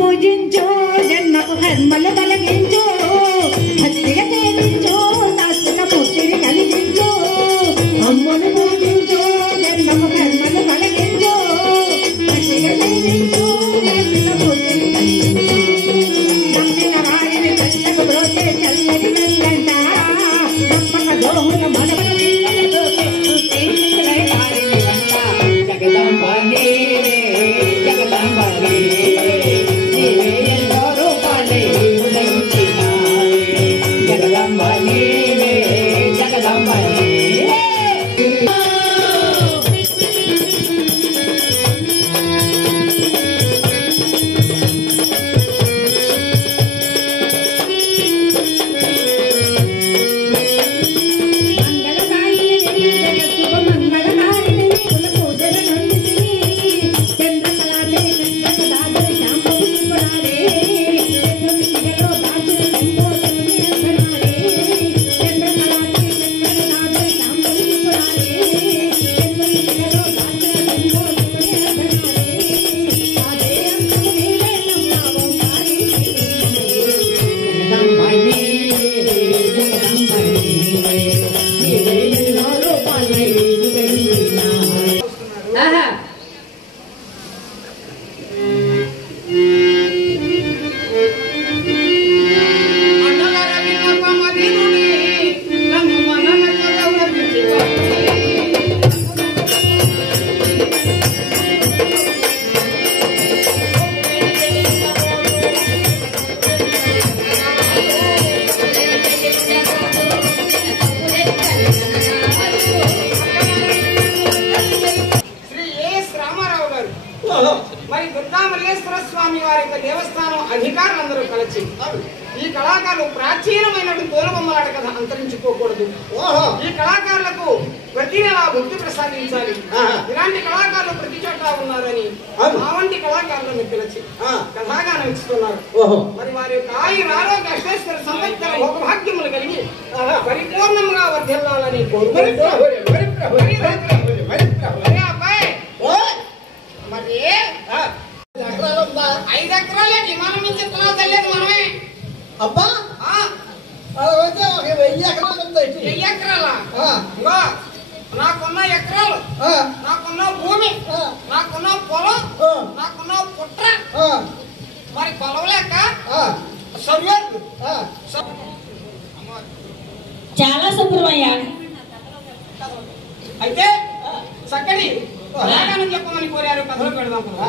పూజించు జన్మకు కర్మలు తొలగించు భక్తిగా సేవించు శాస్త్ర పూర్తిని కలిగించు అమ్మను పూజించు జన్మకు కర్మలు తొలగించు భక్తిగా సేవించు శాస్త్ర పూర్తిని కలిగించు నమ్మిన వారిని కష్టకు బ్రోతే చల్లని వెళ్ళంట నమ్మక దోహుల మనవల మరి దుర్గా మల్లేశ్వర స్వామి వారి యొక్క దేవస్థానం అధికారులందరూ కలిసి ఈ కళాకారులు ప్రాచీనమైనటువంటి తోలుబొమ్మలాట కథ అంతరించుకోకూడదు. ఈ కళాకారులకు ప్రతి నెల భక్తి ప్రసాదించాలి. ఇలాంటి కళాకారులు ప్రతి చోట ఉన్నారని ఆ వంటి కళాకారులను పిలిచి కథాగానం ఇస్తున్నారు. మరి వారి యొక్క ఆయుర ఆరోగ్య అష్టేశ్వర సంవత్సర భోగభాగ్యములు కలిగి పరిపూర్ణంగా వర్ధిల్లాలని కోరుకుంటూ మరి 5 ఎకరాలకి మనం నుంచి ఎత్తనాలు తెలియదు మనమే. అబ్బా 1000 ఎకరాలు 1000 ఎకరాలా? నాకున్న ఎకరాలు, నాకున్న భూమి, నాకున్న పొలం, నాకున్న పుట్ర, మరి పొలం లేక చాలా శుభ్రమయ్యా. అయితే చక్కటి కథాగానం చెప్పమని కోరారు. కథలు పెడదాం కదా.